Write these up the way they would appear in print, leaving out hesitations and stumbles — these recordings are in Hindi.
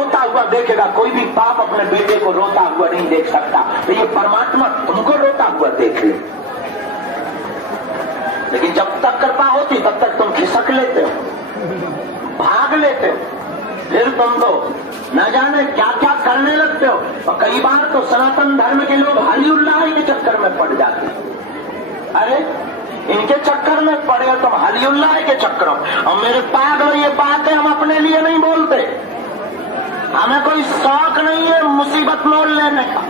रोता हुआ देखेगा, कोई भी बाप अपने बेटे को रोता हुआ नहीं देख सकता, तो ये परमात्मा तुमको रोता हुआ देख ले। लेकिन जब तक कृपा होती तब तक तुम खिसक लेते हो, भाग लेते हो, फिर तुम तो न जाने क्या क्या करने लगते हो। और कई बार तो सनातन धर्म के लोग हलीउल्लाह के चक्कर में पड़ जाते हैं। अरे इनके चक्कर में पड़े हो तुम, हलीउल्लाह के चक्करों। और मेरे पागल ये बातें हम अपने लिए नहीं बोलते, हमें कोई शौक नहीं है मुसीबत मोल लेने का।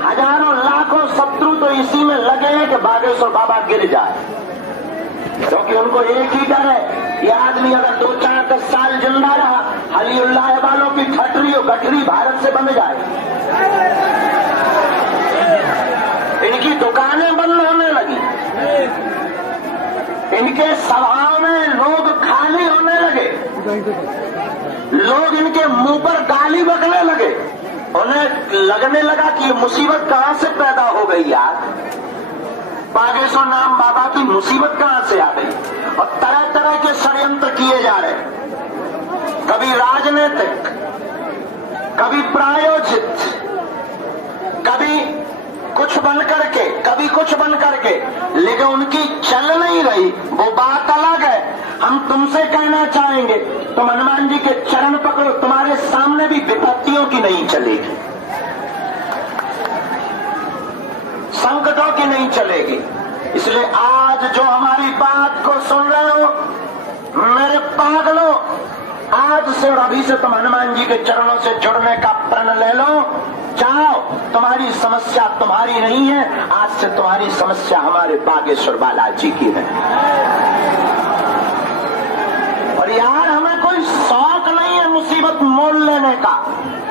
हजारों लाखों शत्रु तो इसी में लगे हैं कि बागेश्वर बाबा गिर जाए, क्योंकि उनको एक ही डर है, ये आदमी अगर 2-4-10 साल जिंदा रहा, हलीउल्लाह वालों की ठटरी और गठरी भारत से बन जाए, इनकी दुकानें बंद होने लगी, इनके स्वभाव में लोग खाली होने लगे, लोग इनके मुंह पर गाली बकने लगे, उन्हें लगने लगा कि ये मुसीबत कहां से पैदा हो गई यार, बागेश्वर नाम बाबा की मुसीबत कहां से आ गई। और तरह तरह के षड्यंत्र किए जा रहे, कभी राजनीतिक, कभी प्रायोजित, कभी कुछ बन करके, कभी कुछ बन करके, लेकिन उनकी चल नहीं रही। वो बात अलग है। हम तुमसे कहना चाहेंगे, तुम हनुमान जी के चरण पकड़ो, तुम्हारे सामने भी विपत्तियों की नहीं चलेगी, संकटों की नहीं चलेगी। इसलिए आज जो हमारी बात को सुन रहे हो मेरे पागलों, आज से और अभी से तुम हनुमान जी के चरणों से जुड़ने का प्रण ले लो। जाओ, तुम्हारी समस्या तुम्हारी नहीं है, आज से तुम्हारी समस्या हमारे बागेश्वर बालाजी की है। और यार हमें कोई शौक नहीं है मुसीबत मोल लेने का,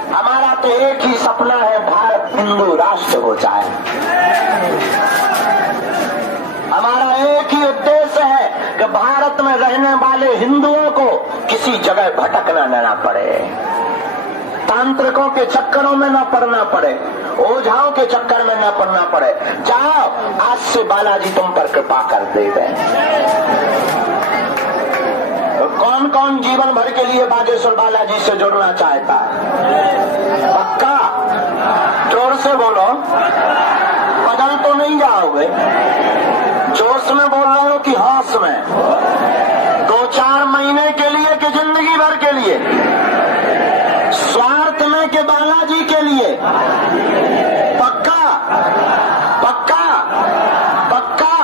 हमारा तो एक ही सपना है, भारत हिंदू राष्ट्र हो जाए। हमारा एक ही उद्देश्य है कि भारत में रहने वाले हिंदुओं को किसी जगह भटकना न पड़े, तांत्रिकों के चक्करों में न पड़ना पड़े, ओझाओं के चक्कर में न पड़ना पड़े। जाओ, आज से बालाजी तुम पर कृपा कर देंगे। कौन कौन जीवन भर के लिए बागेश्वर बालाजी से जुड़ना चाहता है? पक्का जोर से बोलो, बदल तो नहीं जाओगे? जोश में बोल रहे हो कि होश में? 2-4 महीने के लिए कि जिंदगी भर के लिए? स्वार्थ में के बालाजी के लिए? पक्का पक्का पक्का?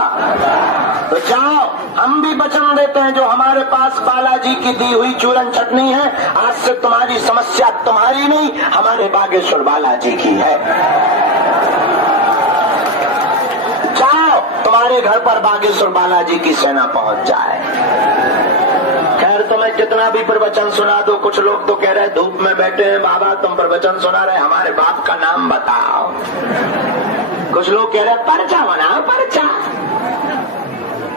तो जाओ, हम भी वचन देते हैं, जो हमारे पास बालाजी की दी हुई चूरन चटनी है, आज से तुम्हारी समस्या तुम्हारी नहीं, हमारे बागेश्वर बालाजी की है। जाओ, तुम्हारे घर पर बागेश्वर बालाजी की सेना पहुंच जाए। खैर, तुम्हें कितना भी प्रवचन सुना दो, कुछ लोग तो कह रहे धूप में बैठे हैं, बाबा तुम प्रवचन सुना रहे, हमारे बाप का नाम बताओ। कुछ लोग कह रहे पर्चा बनाओ, पर्चा।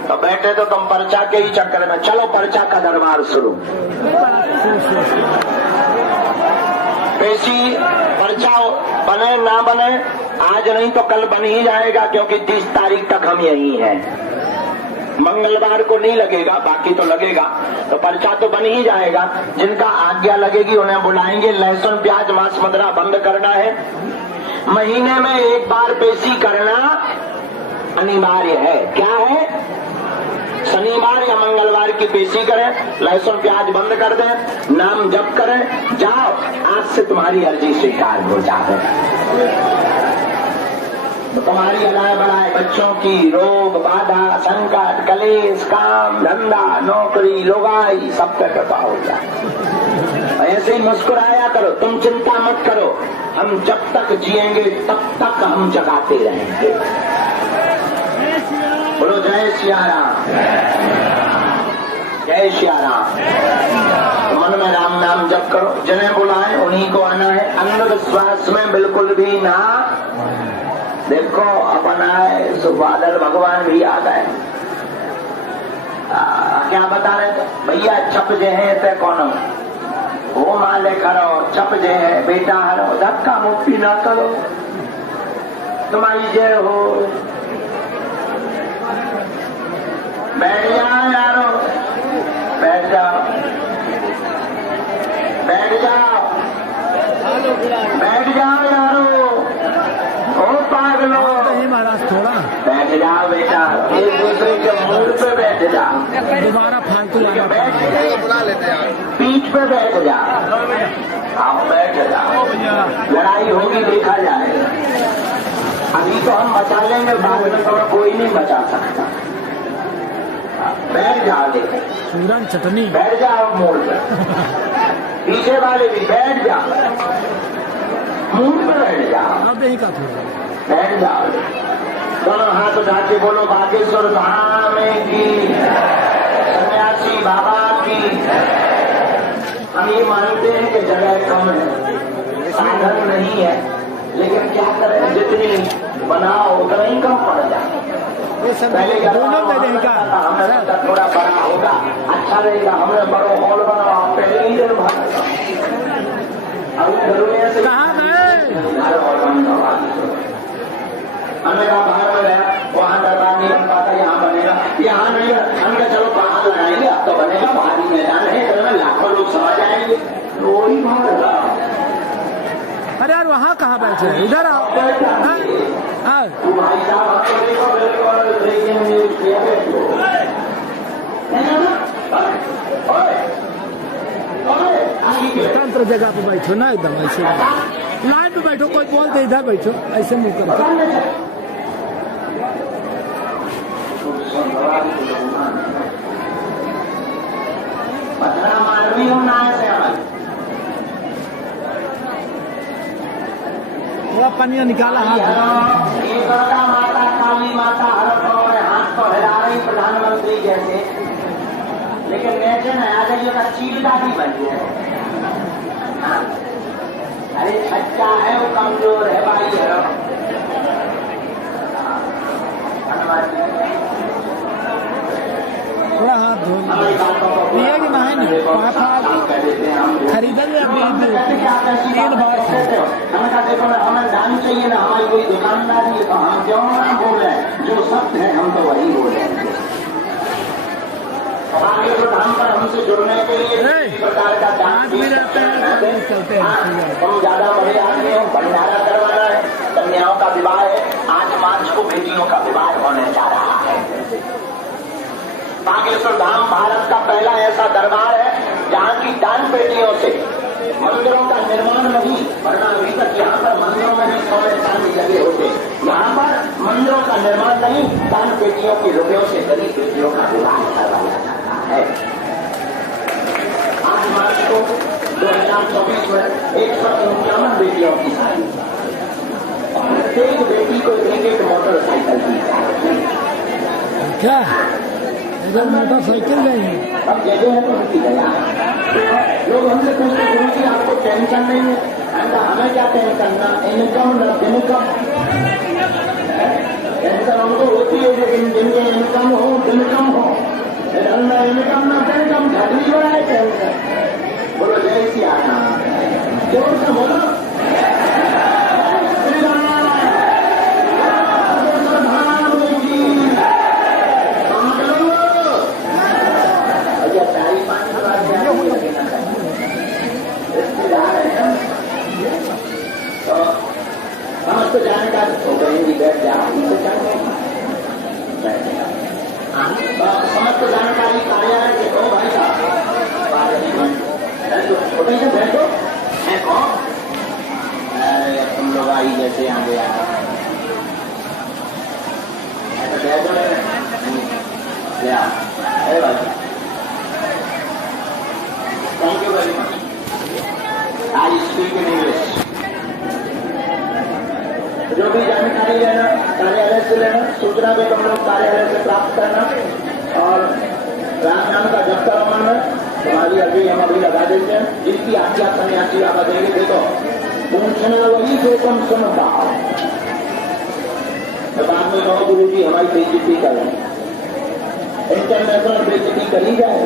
तो बैठे तो तुम पर्चा के ही चक्कर में, चलो पर्चा का दरबार शुरू। पेशी पर्चा बने ना बने, आज नहीं तो कल बन ही जाएगा, क्योंकि 30 तारीख तक हम यही हैं। मंगलवार को नहीं लगेगा, बाकी तो लगेगा, तो पर्चा तो बन ही जाएगा। जिनका आज्ञा लगेगी उन्हें बुलाएंगे। लहसुन प्याज मांस मदिरा बंद करना है, महीने में एक बार पेशी करना अनिवार्य है। क्या है? शनिवार या मंगलवार की पेशी करें, लहसुन प्याज बंद कर दें, नाम जप करें। जाओ, आज से तुम्हारी अर्जी स्वीकार हो जाए। तो तुम्हारी अलाय बढ़ाए बच्चों की रोग बाधा संकट कलेश काम धंधा नौकरी लोगाई सब पे कृपा हो जाए। ऐसे ही मुस्कुराया करो, तुम चिंता मत करो, हम जब तक जिएंगे तब तक हम जगाते रहेंगे। बोलो जय सिया राम, जय सिया राम। मन में राम नाम जप करो, जिन्हें बुलाए उन्हीं को आना है, अंधविश्वास में बिल्कुल भी ना। देखो अपन आए सो बादल भगवान भी आ गए। क्या बता रहे थे भैया? चप जे है ते कौन वो माले करो, चप जे है बेटा हरो, धक्का मुक्की ना करो, तुम्हारी जय हो। बैठ जाओ यारो, बैठ जाओ, बैठ जाओ। बैठ जाओ यारो, ओ पागलो, महाराज थोड़ा बैठ जाओ बेटा, एक दूसरे के मुंह पे बैठ जा, दोबारा फालतू लगा बुला लेते हैं। पीठ पे बैठ जा, आप बैठ जाओ, लड़ाई होगी देखा जाए। अभी तो हम बचा लेंगे, बाद में तो कोई नहीं बचा सकता। बैठ जाओ, देखो चूरन चटनी बैठ जाओ मोड़ पे, पीछे वाले भी बैठ जाओ, मुंह पे बैठ जाओ, अब यही का थोड़ा बैठ जाओ। दोनों हाथ उठा के बोलो बागेश्वर धाम की, सन्यासी बाबा की। हम ये मानते हैं कि जगह कम है, साधन नहीं है, लेकिन क्या करें, जितनी बनाओ उतना ही कम पड़ जाए। पहले दोनों में रहेगा, हमें थोड़ा बड़ा होगा, अच्छा रहेगा, हमने बड़ो हॉल बनाओ, पहले ही दिन भर अब जरूरी से कहाँ गए? हमने कहा बाहर में गया, वहाँ दरबार नहीं बन पाता, यहाँ बनेगा, यहाँ नहीं, हमने कहा चलो बाहर लगाएंगे, अब तो बनेगा, भारी मैदान है, इतना लाखों लोग समझ जाएंगे, वही बाहर लगा। अरे यार वहाँ कहाँ बैठे, इधर आओ। हाँ तू भाई साहब आपको देखो बिल्कुल, स्वतंत्र जगह पे बैठो ना, एकदम ऐसे लाइन पे बैठो, कोई बोल दे इधर बैठो, ऐसे मुंह करके। पत्थरा मारवी होना है से हमारी, थोड़ा पनिया निकाला हाथ। ये दुर्गा माता, काली माता हर कौन हाथ को हिला रही प्रधानमंत्री जैसे, लेकिन नीचे न आ जाइए का चील दादी बन गया। अरे अच्छा है, वो कमजोर है भाई, थोड़ा हाथ धो पिए कि नहाए नहीं, खरीदल तेल बहुत है। हमें कहा देखो ना, हमें दान चाहिए ना, हमारी कोई दुकानदारी है, तो हम क्यों ना बोल रहे हैं, जो सत्य है हम तो वही बोल रहे हैं। आगे तो धाम पर हमसे जुड़ने के लिए प्रकार का दान भी रहते हैं, चलते हैं। हम ज्यादा बड़े आदमी हो, भंडारा करवाना है, कन्याओं का विवाह है, 8 मार्च को बेटियों का विवाह होने जा रहा है। बागेश्वर धाम भारत का पहला ऐसा दरबार है जहाँ की दान पेटियों से मंदिरों का निर्माण नहीं, वरना अभी तक यहाँ पर मंदिरों में भी सोने चांदी लगे होते, यहाँ पर मंदिरों का निर्माण नहीं, दान पेटियों के रुपयों से गरीब बेटियों का विवाह करवाया जाता है। 8 मार्च को 2024 में 151 बेटियों की शादी, और प्रत्येक बेटी को एक मोटरसाइकिल दी जाएगी। क्या इधर मोटरसाइकिल गई है, अब जगह है तो उनकी गया। लोग हमसे पूछते गुरु जी आपको टेंशन नहीं है, हमें क्या टेंशन, ना इनकम ना इनकम। टेंशन हमको होती है, लेकिन जिनके इनकम हो इनकम हो, ना इनकम ना इनकम, घटनी बड़ा है टेंशन। बोलो जय श्री राम, जोर से बोलो श्री राम। समझ तो जानकारी हो गई, बैठ जाओ, समझ तो जानकारी कार्यालय के हो भाई साहब, बैठो है कौन, तुम लोग आई जैसे आगे आया बैठो, thank you very much. I speak in English. जो भी जानकारी लेना कार्यालय से लेना, सूचना भी तुम लोग कार्यालय से प्राप्त करना, और राम नाम का जब करवाना तुम्हारी अभी हम अभी लगा देते हैं। जिसकी आज्ञा सन्यासी आप देंगे, देखो पूछना वही जो तुम सुन पाओ, तो बाद में कहो गुरु जी हमारी बेइज्जती करें, इंटरनेशनल बेइज्जती करी जाए,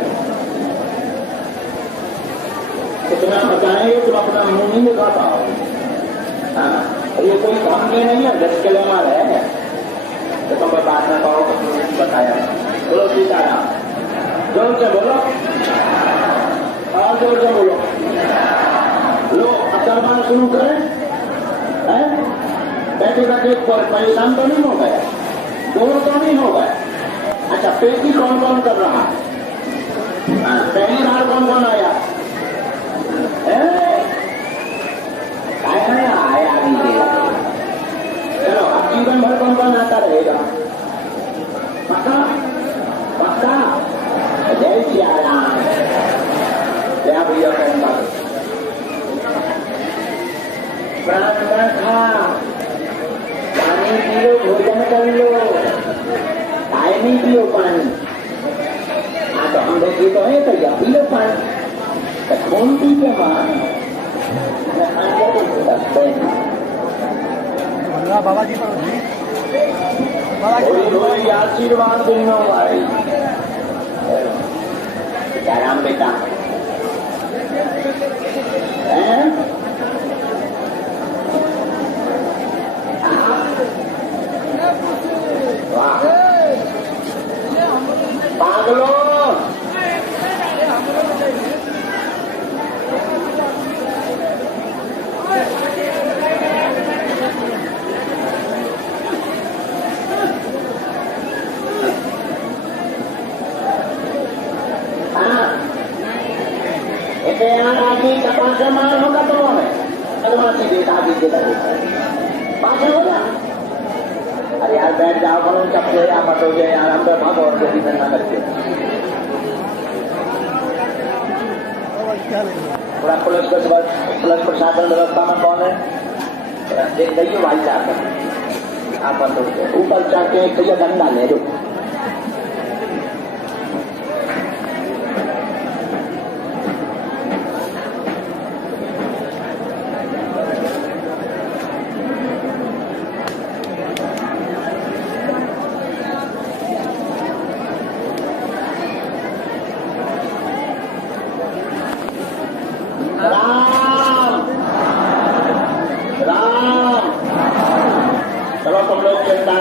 कितना बताएंगे तुम अपना मुंह नहीं दिखा पाओ। ये कोई धमकी नहीं है, डिस्क्लेमर है, तो तुम बात में पाओ तो बताया। बोलो सीताराम, जोर से बोलो और जोर से बोलो। लो चलना शुरू करें? बैठे बैठे परेशान तो नहीं हो गए, दूर तो नहीं हो गए? अच्छा, पेटी कौन कौन कर रहा है? पहली बार कौन कौन आया? आया नहीं। चलो, अब जीवन भर कौन कौन आता रहेगा? पक्का पक्का? जय सिया राम। क्या भैया कौन बात? प्राण रखा, पानी पियो, भोजन कर लो, खाए नहीं पियो पानी। हाँ तो हम देखिए तो है तो या पियो पानी, तो खून पी के मान बाबा जी थोड़ी आशीर्वाद देना भाई। क्या राम बेटा है? वाह पागलो, यार आदमी का पांच मार होगा तो अलमारी देता आदमी देता पांच होगा। अरे यार बैठ जाओ, करो चपले या पटो जाए यार, हम तो भागो और जल्दी करना करके पूरा पुलिस प्रशासन व्यवस्था में कौन है? देख रही हो भाई साहब, आप ऊपर चढ़ के एक तो डंडा ले दो। राम राम, चलो तुम लोग चिंता